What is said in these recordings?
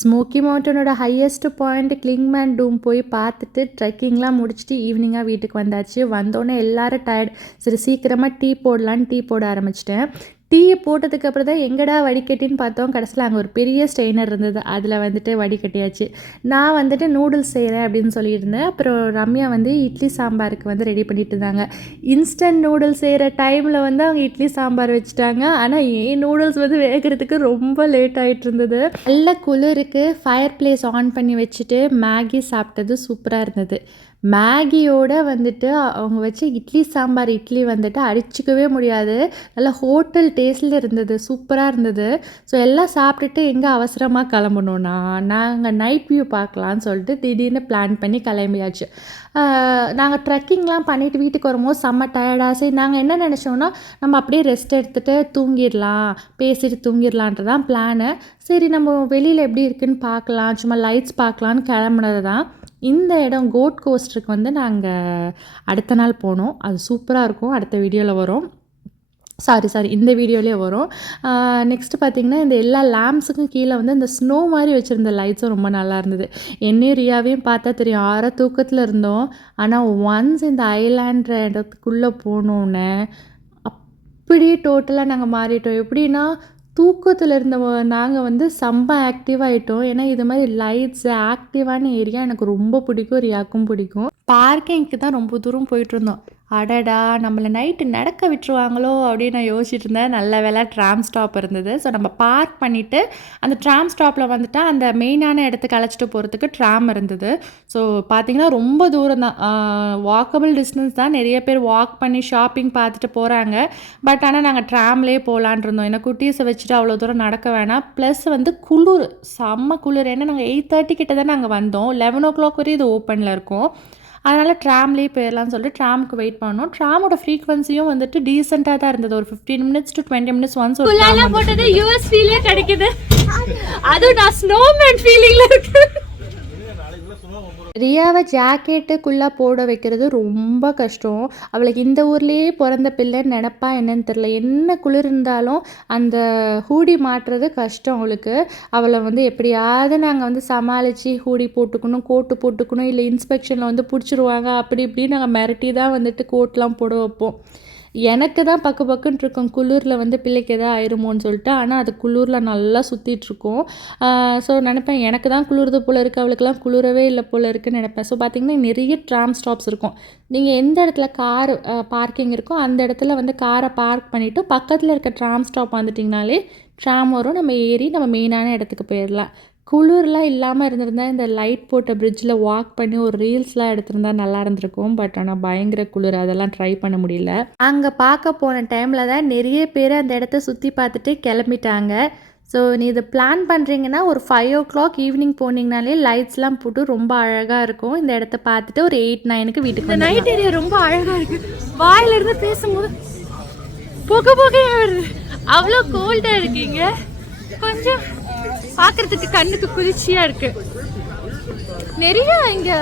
Smoky மவுண்டனோட highest point கிளிங்மேன் டூம் போய் பார்த்துட்டு ட்ரெக்கிங்லாம் முடிச்சுட்டு ஈவினிங்காக வீட்டுக்கு வந்தாச்சு. வந்தோடனே எல்லோரும் டயர்ட், சரி சீக்கிரமாக டீ போடலான்னு டீ போட ஆரம்பிச்சிட்டேன். டீயை போட்டதுக்கப்புறம் தான் எங்கடா வடிகட்டின்னு பார்த்தோம். கடைசியில் அங்கே ஒரு பெரிய ஸ்ட்ரெயினர் இருந்தது, அதில் வந்துட்டு வடிகட்டியாச்சு. நான் வந்துட்டு நூடுல்ஸ் செய்கிறேன் அப்படின்னு சொல்லியிருந்தேன். அப்புறம் ரம்யா வந்து இட்லி சாம்பாருக்கு வந்து ரெடி பண்ணிட்டு இருந்தாங்க. இன்ஸ்டன்ட் நூடுல்ஸ் செய்கிற டைமில் வந்து அவங்க இட்லி சாம்பார் வச்சுட்டாங்க. ஆனால் ஏன் நூடுல்ஸ் வந்து வேகிறதுக்கு ரொம்ப லேட் ஆகிட்டு இருந்தது. நல்ல குளிருக்கு ஃபயர் பிளேஸ் ஆன் பண்ணி வச்சுட்டு மேகி சாப்பிட்டது சூப்பராக இருந்தது. மேகியோட வந்துட்டு அவங்க வச்ச இட்லி வந்துட்டு அடிச்சிக்கவே முடியாது. நல்லா ஹோட்டல் டேஸ்ட்டில் இருந்தது, சூப்பராக இருந்தது. ஸோ எல்லாம் சாப்பிட்டுட்டு எங்கே அவசரமாக கிளம்பணுன்னா, நாங்கள் நைட் வியூ பார்க்கலான்னு சொல்லிட்டு திடீர்னு பிளான் பண்ணி கிளம்பியாச்சு. நாங்கள் ட்ரெக்கிங்லாம் பண்ணிவிட்டு வீட்டுக்கு வரும்போது செம்ம டயர்டாக, சரி நாங்கள் என்ன நினச்சோன்னா நம்ம அப்படியே ரெஸ்ட் எடுத்துகிட்டு தூங்கிடலாம், பேசிட்டு தூங்கிடலான்றதான் பிளானு. சரி நம்ம வெளியில் எப்படி இருக்குதுன்னு பார்க்கலாம், சும்மா லைட்ஸ் பார்க்கலான்னு கிளம்புனது தான். இந்த இடம் கோட் கோஸ்டருக்கு வந்து நாங்கள் அடுத்த நாள் போனோம். அது சூப்பராக இருக்கும், அடுத்த வீடியோவில் வரும். சாரி இந்த வீடியோலேயே வரும். நெக்ஸ்ட்டு பார்த்திங்கன்னா இந்த எல்லா லேம்ப்ஸுக்கும் கீழே வந்து இந்த ஸ்னோ மாதிரி வச்சுருந்த லைட்ஸும் ரொம்ப நல்லா இருந்தது. என்னையும் ரியாவையும் பார்த்தா தெரியும், ஆற தூக்கத்தில் இருந்தோம். ஆனால் ஒன்ஸ் இந்த ஐலாண்ட் இடத்துக்குள்ளே போனோன்னே அப்படியே டோட்டலாக நாங்கள் மாறிட்டோம். எப்படின்னா தூக்கத்தில் இருந்த நாங்கள் வந்து செம்ம ஆக்டிவாகிட்டோம். ஏன்னா இது மாதிரி லைட்ஸ் ஆக்டிவான ஏரியா எனக்கு ரொம்ப பிடிக்கும், ரியாக்கும் பிடிக்கும். பார்க்கிங்க்கு தான் ரொம்ப தூரம் போயிட்டுருந்தோம். அடடா நம்மளை நைட்டு நடக்க விட்டுருவாங்களோ அப்படின்னு நான் யோசிச்சுட்டு இருந்தேன். நல்ல வேலை ட்ராம் ஸ்டாப் இருந்தது. ஸோ நம்ம பார்க் பண்ணிவிட்டு அந்த ட்ராம் ஸ்டாப்பில் வந்துட்டால் அந்த மெயினான இடத்துக்கு அழைச்சிட்டு போகிறதுக்கு ட்ராம் இருந்தது. ஸோ பார்த்திங்கன்னா ரொம்ப தூரம் தான், வாக்கபிள் டிஸ்டன்ஸ் தான். நிறைய பேர் வாக் பண்ணி ஷாப்பிங் பார்த்துட்டு போகிறாங்க. பட் ஆனால் நாங்கள் ட்ராம்லேயே போகலான் இருந்தோம். ஏன்னா குட்டீஸை வச்சுட்டு அவ்வளோ தூரம் நடக்க வேணாம். ப்ளஸ் வந்து குளிர், செம்ம குளிர். ஏன்னா நாங்கள் 8:30 கிட்ட தான் நாங்கள் வந்தோம். 11 o'clock வரையும் இது ஓப்பனில் இருக்கும். அதனால் ட்ராம்லேயே போயிடலான்னு சொல்லிட்டு ட்ராமுக்கு வெயிட் பண்ணோம். ட்ராமோட ஃப்ரீக்வன்சியும் வந்துட்டு டீசெண்டாக தான் இருந்தது. ஒரு 15 minutes to 20 minutes ஒன்ஸ் ஒரு போட்டது யூஎஸ் ஃபீலே கிடைக்குது. அதுவும் நான் ஸ்னோமேன் ஃபீலிங்கில் இருக்கு. ரியாவை ஜாக்கெட்டுக்குள்ளே போட வைக்கிறது ரொம்ப கஷ்டம். அவளுக்கு இந்த ஊர்லேயே பிறந்த பிள்ளைன்னு நினப்பா என்னன்னு தெரில. என்ன குளிர் இருந்தாலும் அந்த ஹூடி மாட்டுறது கஷ்டம் அவளுக்கு. அவளை வந்து எப்படியாவது நாங்கள் வந்து சமாளித்து ஹூடி போட்டுக்கணும், கோட்டு போட்டுக்கணும், இல்லை இன்ஸ்பெக்ஷனில் வந்து பிடிச்சிருவாங்க அப்படி இப்படின்னு நாங்கள் மிரட்டி தான் வந்துட்டு கோட்லாம் போட வைப்போம். எனக்கு தான் பக்குன்னு இருக்கும் குளிரில் வந்து பிள்ளைக்கு எதாவது ஆயிருமோன்னு சொல்லிட்டு. ஆனால் அது குளிரில் நல்லா சுற்றிட்டுருக்கோம். ஸோ நினைப்பேன் எனக்கு தான் குளிர்து போல் இருக்குது, அவளுக்குலாம் குளிரவே இல்லை போல் இருக்குதுன்னு நினைப்பேன். ஸோ பார்த்திங்கன்னா நிறைய ட்ராம் ஸ்டாப்ஸ் இருக்கும். நீங்கள் எந்த இடத்துல கார் பார்க்கிங் இருக்கோ அந்த இடத்துல வந்து காரை பார்க் பண்ணிவிட்டு பக்கத்தில் இருக்க ட்ராம் ஸ்டாப் வந்துட்டிங்கனாலே ட்ராம் வரும். நம்ம ஏறி நம்ம மெயினான இடத்துக்கு போயிடலாம். குளிர்லாம் இல்லாமல் இருந்திருந்தா இந்த லைட் போட்ட பிரிட்ஜில் வாக் பண்ணி ஒரு ரீல்ஸ்லாம் எடுத்திருந்தா நல்லா இருந்திருக்கும். பட் ஆனால் பயங்கர குளிர், அதெல்லாம் ட்ரை பண்ண முடியல. அங்கே பார்க்க போன டைமில் தான் நிறைய பேர் அந்த இடத்த சுற்றி பார்த்துட்டு கிளம்பிட்டாங்க. ஸோ நீ இதை பிளான் பண்ணுறீங்கன்னா ஒரு 5 o'clock ஈவினிங் போனீங்கனாலே லைட்ஸ்லாம் போட்டு ரொம்ப அழகாக இருக்கும். இந்த இடத்த பார்த்துட்டு ஒரு 8-9 வீட்டுக்கு. நைட் ஏரியா ரொம்ப அழகாக இருக்குது. வாயிலிருந்து பேசும்போது புகையாக வருது. அவ்வளோ கோல்டாக இருக்கீங்க. கொஞ்சம் பார்க்குறதுக்கு கண்ணுக்கு குளிர்ச்சியாக இருக்குது. நிறைய இங்கே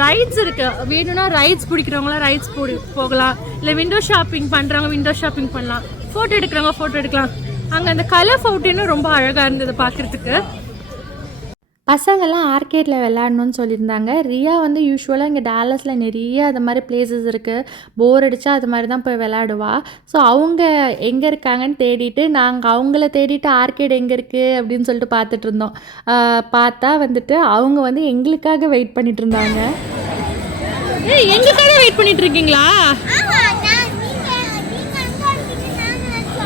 ரைட்ஸ் இருக்குது. வேணும்னா ரைட்ஸ் பிடிக்கிறவங்களாம் ரைட்ஸ் போகலாம். இல்லை விண்டோ ஷாப்பிங் பண்ணுறவங்க விண்டோ ஷாப்பிங் பண்ணலாம். ஃபோட்டோ எடுக்கிறவங்க ஃபோட்டோ எடுக்கலாம். அங்கே அந்த கலர் ஃபவுண்டனும் ரொம்ப அழகாக இருந்தது பார்க்குறதுக்கு. பசங்கள்லாம் ஆர்கேடில் விளையாடணும்னு சொல்லியிருந்தாங்க. ரியா வந்து யூஸ்வலாக இங்கே டாலஸில் நிறைய அது மாதிரி பிளேசஸ் இருக்குது, போர் அடித்தா அது மாதிரி தான் போய் விளையாடுவா. ஸோ அவங்க எங்கே இருக்காங்கன்னு தேடிட்டு நாங்கள் அவங்கள தேடிட்டு ஆர்கேட் எங்கே இருக்குது அப்படின்னு சொல்லிட்டு பார்த்துட்டு இருந்தோம். பார்த்தா வந்துட்டு அவங்க வந்து எங்களுக்காக வெயிட் பண்ணிட்டு இருந்தாங்க. எங்களுக்காக வெயிட் பண்ணிட்டு இருக்கீங்களா?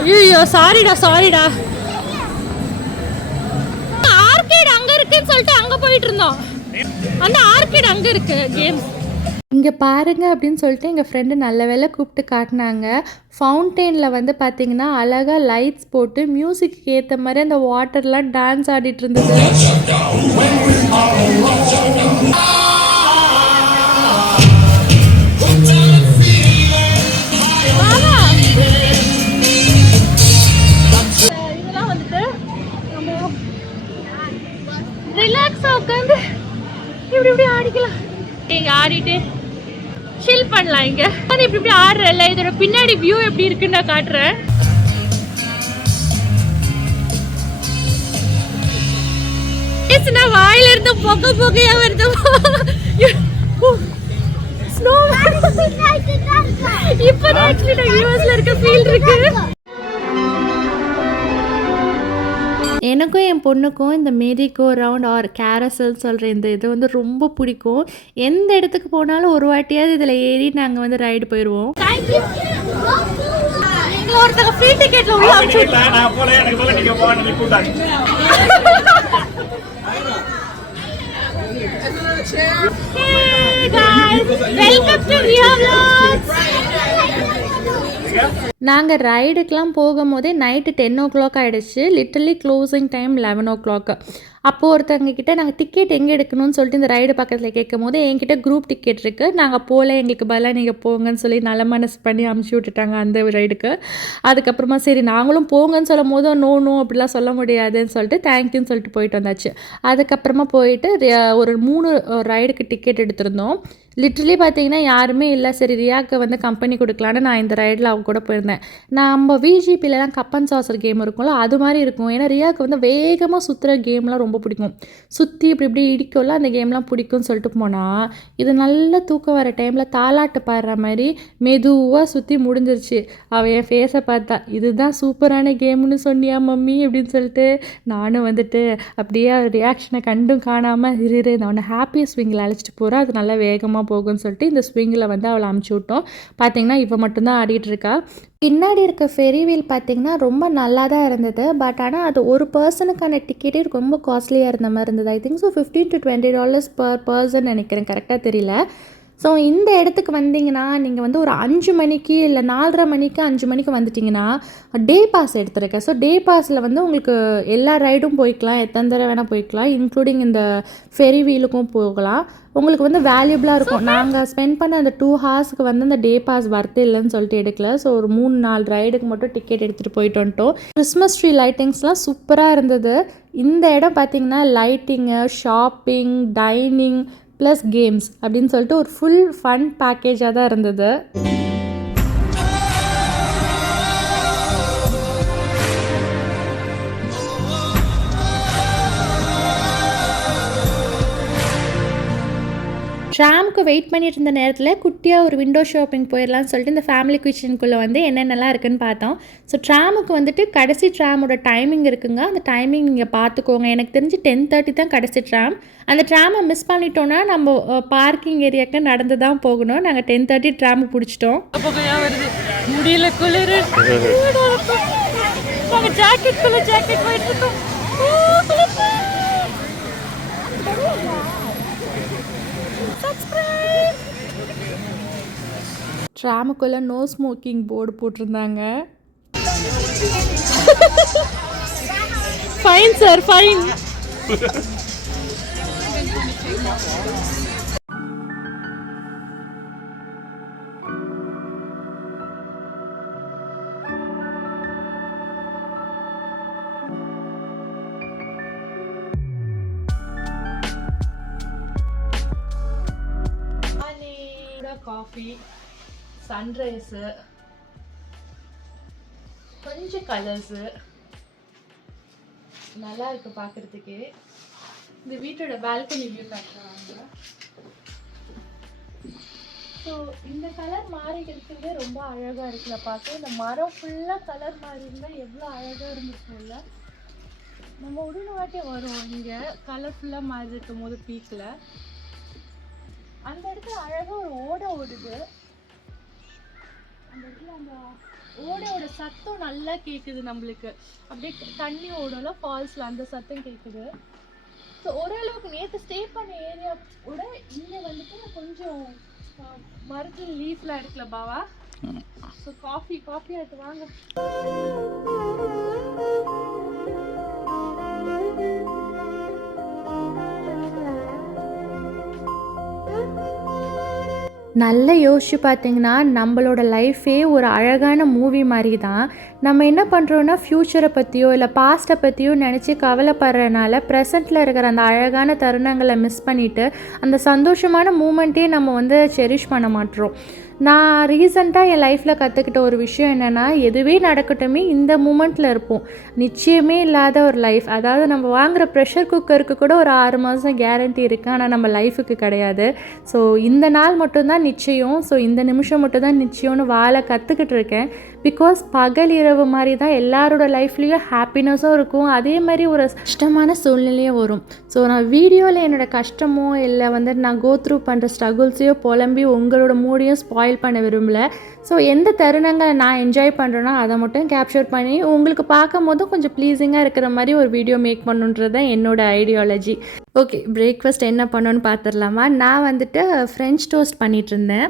ஐயோ சாரிடா. சொல்லிட்டு அங்க போயிட்டு இருந்தோம். அந்த ஆர்கேட் அங்க இருக்கு கேம்ஸ். இங்கே பாருங்க அப்படின்னு சொல்லிட்டு எங்கள் ஃப்ரெண்டு நல்ல வேலை கூப்பிட்டு காட்டினாங்க. ஃபவுண்டெயினில் வந்து பார்த்திங்கன்னா அழகாக லைட்ஸ் போட்டு மியூசிக்கு ஏற்ற மாதிரி அந்த வாட்டர்லாம் டான்ஸ் ஆடிட்டு இருந்தது. ரிலாக்ஸா உட்காந்து இப்படி ஆடிக்கலாம். இங்க ஆடிட்டு சில் பண்ணலாம். இங்க இப்படி ஆடுறல. இதோட பின்னாடி வியூ எப்படி இருக்குன்னு நான் காட்டுறேன். பேசுனா வாயில இருந்து பொக்க பொக்கையா வருது. இப்பதான் ஆக்சுவலி நான் யூஎஸ்ல இருக்க ஃபீல் இருக்கு. எனக்கும் என் பொண்ணுக்கும் இந்த மேரி கோ ரவுண்ட் ஆர் கேரசல் சொல்கிற இந்த இது வந்து ரொம்ப பிடிக்கும். எந்த இடத்துக்கு போனாலும் ஒரு வாட்டியாவது இதில் ஏறி நாங்கள் வந்து ரைடு போயிடுவோம். ஒருத்தங்க ஃப்ரீ டிக்கெட்ல உள்ள அனுப்பிச்சு நான் போல எனக்கு போல நீங்க போன்னு கூட்டாங்க. Hey guys, welcome to Ria Vlogs. நாங்கள் ரைடுக்கெலாம் போகும்போதே நைட்டு 10 ஆகிடுச்சு. லிட்டரலி க்ளோசிங் டைம் 11 அப்போது ஒருத்தவங்க கிட்டே நாங்கள் டிக்கெட் எங்கே எடுக்கணும்னு சொல்லிட்டு இந்த ரைடு பக்கத்தில் கேட்கும் போது என்கிட்ட குரூப் டிக்கெட் இருக்குது, நாங்கள் போகல, எங்களுக்கு பதிலாக நீங்கள் போங்கன்னு சொல்லி நல்ல மனசு பண்ணி அமுச்சு விட்டுட்டாங்க அந்த ரைடுக்கு. அதுக்கப்புறமா சரி நாங்களும் போங்கன்னு சொல்லும் போது நோ அப்படிலாம் சொல்ல முடியாதுன்னு சொல்லிட்டு தேங்க்யூன்னு சொல்லிட்டு போயிட்டு வந்தாச்சு. அதுக்கப்புறமா போயிட்டு ஒரு 3 ரைடுக்கு டிக்கெட் எடுத்திருந்தோம். லிட்ரலி பார்த்தீங்கன்னா யாருமே இல்லை. சரி ரியாவுக்கு வந்து கம்பெனி கொடுக்கலான்னு நான் இந்த ரைடில் அவங்க கூட போயிருந்தேன். நம்ம விஜிபிலலாம் கப்பன் சாசர் கேம் இருக்கும்ல, அது மாதிரி இருக்கும். ஏன்னா ரியாவுக்கு வந்து வேகமாக சுற்றுற கேம்லாம் ரொம்ப பிடிக்கும். சுற்றி இப்படி இடிக்கும்ல, அந்த கேம்லாம் பிடிக்கும்னு சொல்லிட்டு போனால் இது நல்ல தூக்கம் வர டைமில் தாலாட்டு பாடுற மாதிரி மெதுவாக சுற்றி முடிஞ்சிருச்சு. அவள் என் ஃபேஸை பார்த்தா இதுதான் சூப்பரான கேம்னு சொன்னியா மம்மி அப்படின்னு சொல்லிட்டு நானும் வந்துட்டு அப்படியே ரியாக்ஷனை கண்டும் காணாமல் இரு நான் உன்னை ஹாப்பி ஸ்விங்கில் அழைச்சிட்டு போகிறேன், அது நல்லா வேகமாக போகும்னு சொல்லிட்டு இந்த ஸ்விங்கில் வந்து அவளை அமுச்சு விட்டோம். பார்த்தீங்கன்னா இவள் மட்டும்தான் ஆடிட்டு இருக்கா. பின்னாடி இருக்க ஃபெரி வீல் பார்த்திங்கன்னா ரொம்ப நல்லா தான் இருந்தது. பட் ஆனால் அது ஒரு பர்சனுக்கான டிக்கெட்டே ரொம்ப காஸ்ட்லியாக இருந்த மாதிரி இருந்தது. I think so $15 to $20 per person நினைக்கிறேன், கரெக்டாக தெரியல. ஸோ இந்த இடத்துக்கு வந்தீங்கன்னா நீங்கள் வந்து ஒரு 5 மணிக்கு இல்லை 4:30 மணிக்கு 5 மணிக்கு வந்துட்டிங்கன்னா டே பாஸ் எடுத்துருக்கேன். ஸோ டே பாஸில் வந்து உங்களுக்கு எல்லா ரைடும் போய்க்கலாம், எத்தனை தடவை வேணால் போய்க்கலாம், இன்க்ளூடிங் இந்த ஃபெரி வீலுக்கும் போகலாம். உங்களுக்கு வந்து வேல்யூபிளாக இருக்கும். நாங்கள் ஸ்பெண்ட் பண்ண அந்த 2 ஹார்ஸ்க்கு வந்து அந்த டே பாஸ் வர்த்து இல்லைன்னு சொல்லிட்டு எடுக்கல. ஸோ ஒரு 3-4 ரைடுக்கு மட்டும் டிக்கெட் எடுத்துகிட்டு போயிட்டு வந்துட்டோம். கிறிஸ்மஸ் ட்ரீ லைட்டிங்ஸ்லாம் சூப்பராக இருந்தது. இந்த இடம் பார்த்திங்கன்னா lighting, shopping, dining plus games அப்படின்னு சொல்லிட்டு ஒரு ஃபுல் ஃபன் பேக்கேஜாக தான் இருந்தது. ட்ராமுக்கு வெயிட் பண்ணிட்டு இருந்த நேரத்தில் குட்டியாக ஒரு விண்டோ ஷாப்பிங் போயிடலான்னு சொல்லிட்டு இந்த ஃபேமிலி கிச்சனுக்குள்ளே வந்து என்னென்னலாம் இருக்குதுன்னு பார்த்தோம். ஸோ ட்ராமுக்கு வந்துட்டு கடைசி ட்ராமோட டைமிங் இருக்குங்க. அந்த டைமிங் நீங்கள் பார்த்துக்கோங்க. எனக்கு தெரிஞ்சு 10:30 தான் கடைசி ட்ராம். அந்த ட்ராமை மிஸ் பண்ணிட்டோன்னா நம்ம பார்க்கிங் ஏரியாவுக்கு நடந்து தான் போகணும். நாங்கள் 10:30 ட்ராமு பிடிச்சிட்டோம். முடியல குளிர். நாங்கள் ஜாக்கெட் போயிட்டு இருக்கோம். ட்ராமுக்குள்ளே நோ ஸ்மோக்கிங் போர்டு போட்டிருந்தாங்க. Fine sir fine. Coffee, sunrise, கொஞ்சம் கலர்ஸு நல்லா இருக்குது பார்க்குறதுக்கே. இந்த வீட்டோட பால்கனி வியூ காட்டுறாங்க. ஸோ இந்த கலர் மாறி இருக்கிறதே ரொம்ப அழகாக இருக்குல்ல பார்க்க. இந்த மரம் ஃபுல்லாக கலர் மாறி இருந்தால் எவ்வளோ அழகாக இருந்துச்சுல்ல. நம்ம உடனே வாட்டி வரும் இங்கே கலர்ஃபுல்லாக மாறி இருக்கும் போது பீக்கில். அந்த இடத்துல அழகாக ஒரு ஓடை ஓடுது. அந்த இடத்துல அந்த ஓடையோட சத்தம் நல்லா கேட்குது நம்மளுக்கு. அப்படியே தண்ணி ஓடல ஃபால்ஸில் அந்த சத்தம் கேட்குது. ஸோ ஓரளவுக்கு நேற்று ஸ்டே பண்ண ஏரியாவோட இங்கே வந்துட்டு கொஞ்சம் மரத்தில் லீஃப்லாம் இருக்குல்ல பாவா. ஸோ காஃபி ஆகிட்டு வாங்க. நல்லா யோசிச்சு பார்த்தீங்கன்னா நம்மளோட லைஃபே ஒரு அழகான மூவி மாதிரி தான். நம்ம என்ன பண்ணுறோன்னா ஃப்யூச்சரை பற்றியோ இல்லை பாஸ்ட்டை பற்றியோ நினச்சி கவலைப்படுறதுனால ப்ரெசண்ட்டில் இருக்கிற அந்த அழகான தருணங்களை மிஸ் பண்ணிவிட்டு அந்த சந்தோஷமான மூமெண்ட்டே நம்ம வந்து செரிஷ் பண்ண மாட்டோம். நான் ரீசெண்டாக என் லைஃப்பில் கற்றுக்கிட்ட ஒரு விஷயம் என்னென்னா, எதுவே நடக்கட்டுமே இந்த மூமெண்ட்டில் இருப்போம். நிச்சயமே இல்லாத ஒரு லைஃப், அதாவது நம்ம வாங்குகிற ப்ரெஷர் குக்கருக்கு கூட ஒரு 6 மாதம் கேரண்டி இருக்குது, ஆனால் நம்ம லைஃபுக்கு கிடையாது. ஸோ இந்த நாள் மட்டும்தான் நிச்சயம், ஸோ இந்த நிமிஷம் மட்டும்தான் நிச்சயம்னு வாழ கற்றுக்கிட்டு இருக்கேன். பிகாஸ் பகல் இரவு மாதிரி தான் எல்லாரோட லைஃப்லேயும் ஹாப்பினஸும் இருக்கும், அதே மாதிரி ஒரு கஷ்டமான சூழ்நிலையும் வரும். ஸோ நான் வீடியோவில் என்னோடய கஷ்டமோ இல்லை வந்து நான் கோ த்ரூ பண்ணுற ஸ்ட்ரகுள்ஸையோ புலம்பி உங்களோட மூடையும் ஸ்பாயில் பண்ண விரும்பல. ஸோ எந்த தருணங்களை நான் என்ஜாய் பண்ணுறேனோ அதை மட்டும் கேப்சர் பண்ணி உங்களுக்கு பார்க்கும் போதும் கொஞ்சம் ப்ளீஸிங்காக இருக்கிற மாதிரி ஒரு வீடியோ மேக் பண்ணுன்றது தான் என்னோடய ஐடியாலஜி. ஓகே, பிரேக்ஃபாஸ்ட் என்ன பண்ணணுன்னு பார்த்துடலாமா? நான் வந்துட்டு ஃப்ரெஞ்ச் டோஸ்ட் பண்ணிகிட்டு இருந்தேன்.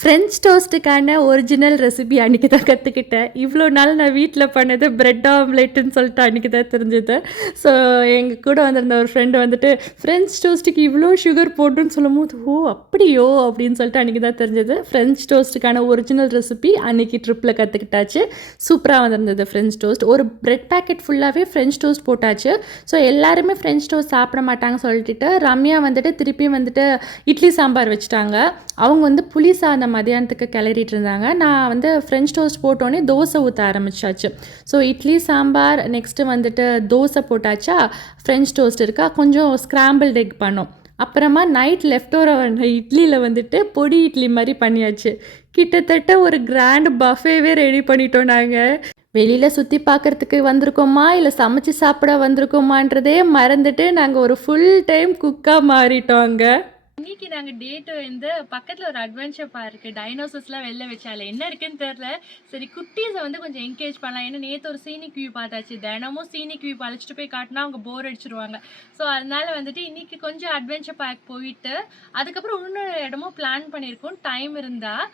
ஃப்ரெஞ்ச் டோஸ்ட்டுக்கான ஒரிஜினல் ரெசிபி அன்றைக்கி தான் கற்றுக்கிட்டேன். இவ்வளோ நாள் நான் வீட்டில் பண்ணது ப்ரெட் ஆம்லேட்டுன்னு சொல்லிட்டு அன்றைக்கி தான் தெரிஞ்சது. ஸோ எங்கள் கூட வந்திருந்த ஒரு ஃப்ரெண்டு வந்துட்டு ஃப்ரெஞ்ச் டோஸ்ட்டுக்கு இவ்வளோ சுகர் போட்டுன்னு சொல்லும் போது, ஓ அப்படியோ அப்படின்னு சொல்லிட்டு அன்றைக்கி தான் தெரிஞ்சது. ஃப்ரெஞ்ச் டோஸ்ட்டுக்கான ஒரிஜினல் ரெசிபி அன்றைக்கி ட்ரிப்பில் கற்றுக்கிட்டாச்சு. சூப்பராக வந்திருந்தது ஃப்ரெஞ்ச் டோஸ்ட். ஒரு ப்ரெட் பேக்கெட் ஃபுல்லாகவே ஃப்ரெஞ்ச் டோஸ்ட் போட்டாச்சு. ஸோ எல்லாருமே ஃப்ரெஞ்ச் டோஸ்ட் சாப்பிட மாட்டாங்க சொல்லிட்டு ரம்யா வந்துட்டு திருப்பி வந்துட்டு இட்லி சாம்பார் வச்சுட்டாங்க. அவங்க வந்து புளி சாதம் மதியானத்துக்கு கிளறிட்டு இருந்தாங்க. நான் வந்து ஃப்ரெஞ்ச் டோஸ்ட் போட்டோன்னே தோசை ஊற்ற ஆரம்பிச்சாச்சு. ஸோ இட்லி சாம்பார் நெக்ஸ்ட்டு வந்துட்டு தோசை போட்டாச்சா, ஃப்ரெஞ்ச் டோஸ்ட் இருக்கா, கொஞ்சம் ஸ்க்ராம்பிள்ட் எக் பண்ணோம். அப்புறமா நைட் லெஃப்ட் ஓவர் இட்லியில் வந்துட்டு பொடி இட்லி மாதிரி பண்ணியாச்சு. கிட்டத்தட்ட ஒரு கிராண்ட் பஃபேவே ரெடி பண்ணிட்டோம். நாங்கள் வெளியில் சுற்றி பார்க்குறதுக்கு வந்திருக்கோமா இல்லை சமைச்சு சாப்பிட வந்திருக்கோமான்றதே மறந்துட்டு நாங்கள் ஒரு ஃபுல் டைம் குக்காக மாறிட்டோம் அங்கே. இன்னைக்கு நாங்கள் டேட்டு வந்து பக்கத்தில் ஒரு அட்வென்ச்சர் பார்க்கு டைனோசர்ஸ்லாம் வெளில வச்சால என்ன இருக்குன்னு தெரில. சரி குட்டீஸை வந்து கொஞ்சம் என்கரேஜ் பண்ணலாம். ஏன்னா நேற்று ஒரு சீனிக் வியூ பார்த்தாச்சு, தினமும் சீனிக் வியூ அழைச்சிட்டு போய் காட்டினா அவங்க போர் அடிச்சிருவாங்க. ஸோ அதனால வந்துட்டு இன்னைக்கு கொஞ்சம் அட்வென்ச்சர் பார்க் போயிட்டு அதுக்கப்புறம் இன்னொரு இடமும் பிளான் பண்ணியிருக்கோம். டைம் இருந்தால்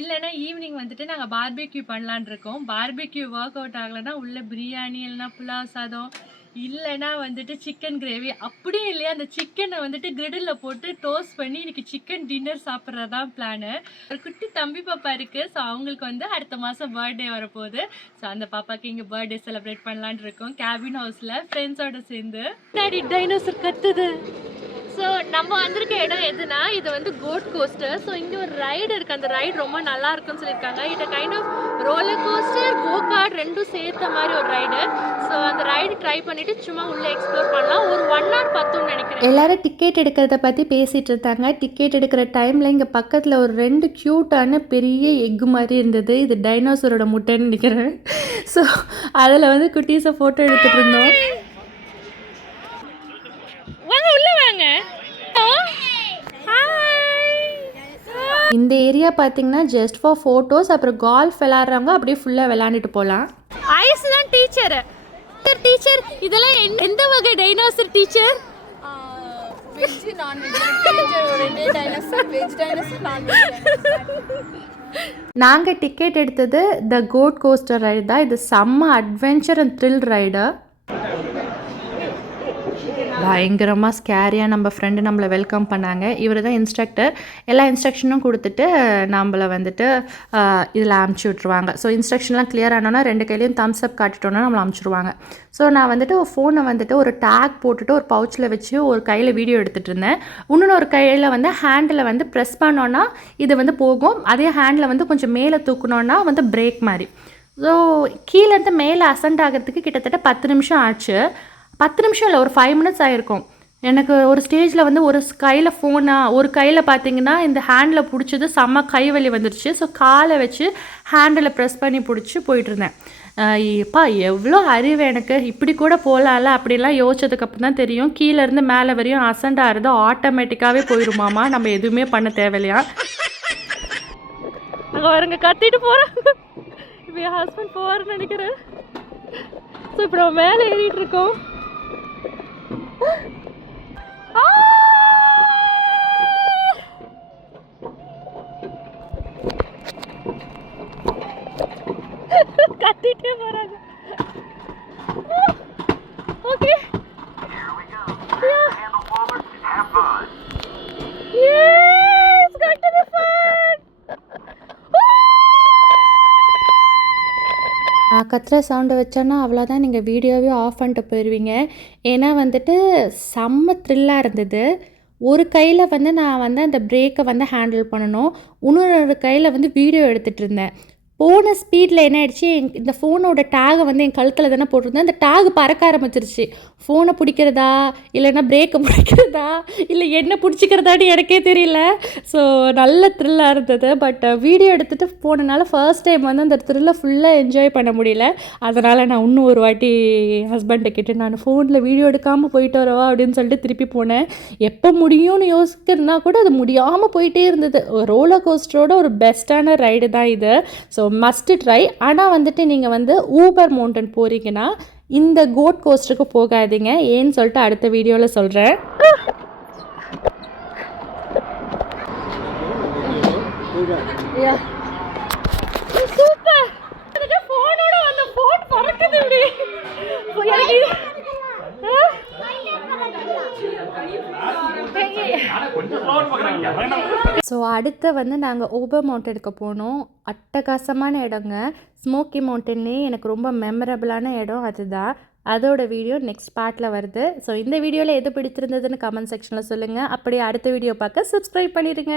இல்லைன்னா ஈவினிங் வந்துட்டு நாங்கள் பார்பிக்யூ பண்ணலான் இருக்கோம். பார்பிக்யூ ஒர்க் அவுட் ஆகலைன்னா உள்ள பிரியாணி இல்லைன்னா புலாவ் சாதம் இல்லைன்னா வந்துட்டு சிக்கன் கிரேவி, அப்படியே இல்லையா அந்த சிக்கனை வந்துட்டு கிரிடில் போட்டு டோஸ்ட் பண்ணி இன்னைக்கு சிக்கன் டின்னர் சாப்பிட்றதான் பிளானு. ஒரு குட்டி தம்பி பாப்பா இருக்குது. ஸோ அவங்களுக்கு வந்து அடுத்த மாதம் பர்த்டே வரப்போகுது. ஸோ அந்த பாப்பாவுக்கு இங்கே பர்த்டே செலிப்ரேட் பண்ணலான் இருக்கோம் கேபின் ஹவுஸில் ஃப்ரெண்ட்ஸோடு சேர்ந்து. டாடி டைனோசர் கத்துது. ஸோ நம்ம வந்திருக்க இடம் எதுனா, இது வந்து கோட் கோஸ்டர். ஸோ இங்கே ஒரு ரைடு இருக்குது, அந்த ரைடு ரொம்ப நல்லா இருக்குன்னு சொல்லியிருக்காங்க. இதை kind of roller coaster go kart ரெண்டும் சேர்த்த மாதிரி ஒரு ரைடு. ஸோ அந்த ரைடு ட்ரை பண்ணிவிட்டு சும்மா உள்ளே எக்ஸ்ப்ளோர் பண்ணலாம். ஒரு 1 hour பத்தும்னு நினைக்கிறேன். எல்லோரும் டிக்கெட் எடுக்கிறத பற்றி பேசிகிட்டு இருந்தாங்க. டிக்கெட் எடுக்கிற டைமில் இங்கே பக்கத்தில் ஒரு 2 க்யூட்டான பெரிய எக்கு மாதிரி இருந்தது. இது டைனோசரோட முட்டைன்னு நினைக்கிறேன். ஸோ அதில் வந்து குட்டீஸை ஃபோட்டோ எடுத்துகிட்டு இருந்தோம். வாங்க உள்ள வாங்க. இந்த ஏரியா பார்த்தீங்கன்னா ஜஸ்ட் ஃபார் ஃபோட்டோஸ், அப்புறம் கால்ஃப் விளையாடுறவங்க அப்படியே ஃபுல்லாக விளையாண்டுட்டு போகலாம். ஐஸ் தான் டீச்சர். டீச்சர் இதெல்லாம் எந்த வகை dinosaur teacher? Veg non veg ரெண்டே dinosaur, veg dinosaur non veg. நாங்கள் டிக்கெட் எடுத்தது த கோட் கோஸ்டர் ரைடு தான். இது செம்ம அட்வென்ச்சர் அண்ட் த்ரில் ரைடு. பயங்கரமாக ஸ்கேரியாக நம்ம ஃப்ரெண்டு நம்மளை வெல்கம் பண்ணாங்க. இவர் தான் இன்ஸ்ட்ரக்டர். எல்லா இன்ஸ்ட்ரக்ஷனும் கொடுத்துட்டு நம்மளை வந்துட்டு இதில் அமுச்சு விட்ருவாங்க. ஸோ இன்ஸ்ட்ரக்ஷன்லாம் கிளியர் ஆனோன்னா 2 கையிலையும் தம்ஸ் அப் காட்டிட்டோன்னா நம்மளை அமுச்சிடுவாங்க. ஸோ நான் வந்துட்டு ஃபோனை வந்துட்டு ஒரு டேக் போட்டுட்டு ஒரு பவுச்சில் வச்சு ஒரு கையில் வீடியோ எடுத்துகிட்டு இருந்தேன். இன்னொரு கையில் வந்து ஹேண்டில் வந்து ப்ரெஸ் பண்ணோன்னா இது வந்து போகும். அதே ஹேண்டில் வந்து கொஞ்சம் மேலே தூக்கணுன்னா வந்து பிரேக் மாதிரி. ஸோ கீழேருந்து மேலே அசண்ட் ஆகிறதுக்கு கிட்டத்தட்ட 10 நிமிஷம் ஆச்சு. 10 நிமிஷம் இல்லை, ஒரு 5 minutes ஆகிருக்கும். எனக்கு ஒரு ஸ்டேஜில் வந்து ஒரு கையில் ஃபோனாக ஒரு கையில் பார்த்தீங்கன்னா இந்த ஹேண்டில் பிடிச்சது செம்ம கைவலி வந்துடுச்சு. ஸோ காலை வச்சு ஹேண்டில் ப்ரெஸ் பண்ணி பிடிச்சி போயிட்டுருந்தேன். இப்பா எவ்வளோ அறிவு எனக்கு, இப்படி கூட போகலாம்ல அப்படிலாம் யோசிச்சதுக்கப்புறம் தான் தெரியும் கீழேருந்து மேலே வரையும் அசண்ட் ஆகிறது ஆட்டோமேட்டிக்காகவே போயிடுமாமா, நம்ம எதுவுமே பண்ண தேவையில்லையா. அங்கே வருங்க கத்திட்டு போகிறேன். இப்போ என் ஹஸ்பண்ட் போவார்னு நினைக்கிறேன். ஸோ இப்போ நம்ம மேலே ஏறிட்டு இருக்கோம். கத்திட்டே போறாங்க. Okay it's going to be fun. நான் கத்துற சவுண்டை வச்சேன்னா அவ்வளோதான், நீங்கள் வீடியோவே ஆஃப் பண்ணிட்டு போயிடுவீங்க. ஏன்னா வந்துட்டு செம்ம த்ரில்லாக இருந்தது. ஒரு கையில் வந்து நான் வந்து அந்த பிரேக்கை வந்து ஹேண்டில் பண்ணணும், இன்னொரு கையில் வந்து வீடியோ எடுத்துகிட்டு இருந்தேன். போன ஸ்பீடில் என்ன ஆயிடுச்சு, இந்த ஃபோனோட டேகை வந்து என் கழுத்தில் தானே போட்டிருந்தேன், அந்த டேகு பறக்க ஆரம்பிச்சிருச்சு. ஃபோனை பிடிக்கிறதா இல்லைன்னா பிரேக்கை பிடிக்கிறதா இல்லை என்ன பிடிச்சிக்கிறதான்னு எனக்கே தெரியல. ஸோ நல்ல த்ரில்லாக இருந்தது. பட் வீடியோ எடுத்துகிட்டு போனனால ஃபர்ஸ்ட் டைம் வந்து அந்த த்ரில்லை ஃபுல்லாக என்ஜாய் பண்ண முடியல. அதனால் நான் இன்னும் ஒரு வாட்டி ஹஸ்பண்டை கேட்டு நான் ஃபோனில் வீடியோ எடுக்காமல் போயிட்டு வரவா அப்படின்னு சொல்லிட்டு திருப்பி போனேன். எப்போ முடியும்னு யோசிக்கிறதுனா கூட அது முடியாமல் போயிட்டே இருந்தது. ரோலர் கோஸ்டரோட ஒரு பெஸ்ட்டான ரைடு தான் இது. So must try. ஆனால் வந்துட்டு நீங்கள் வந்து ஊபர் மவுண்டன் போகிறீங்கன்னா இந்த கோட் கோஸ்டருக்கு போகாதீங்க. ஏன்னு சொல்லிட்டு அடுத்த வீடியோவில் சொல்கிறேன். சூப்பர். ஃபோனோட அந்த ஃபோன் பறக்குது இப்படி. ஸோ அடுத்து வந்து நாங்கள் ஊபர் மவுண்டனுக்கு போனோம். அட்டகாசமான இடங்க. ஸ்மோக்கி மவுண்டன்லேயே எனக்கு ரொம்ப மெமரபிளான இடம் அதுதான். அதோட வீடியோ நெக்ஸ்ட் பார்ட்டில் வருது. ஸோ இந்த வீடியோவில் எது பிடிச்சிருந்ததுன்னு கமெண்ட் செக்ஷனில் சொல்லுங்கள். அப்படியே அடுத்த வீடியோ பார்க்க சப்ஸ்கிரைப் பண்ணிடுங்க.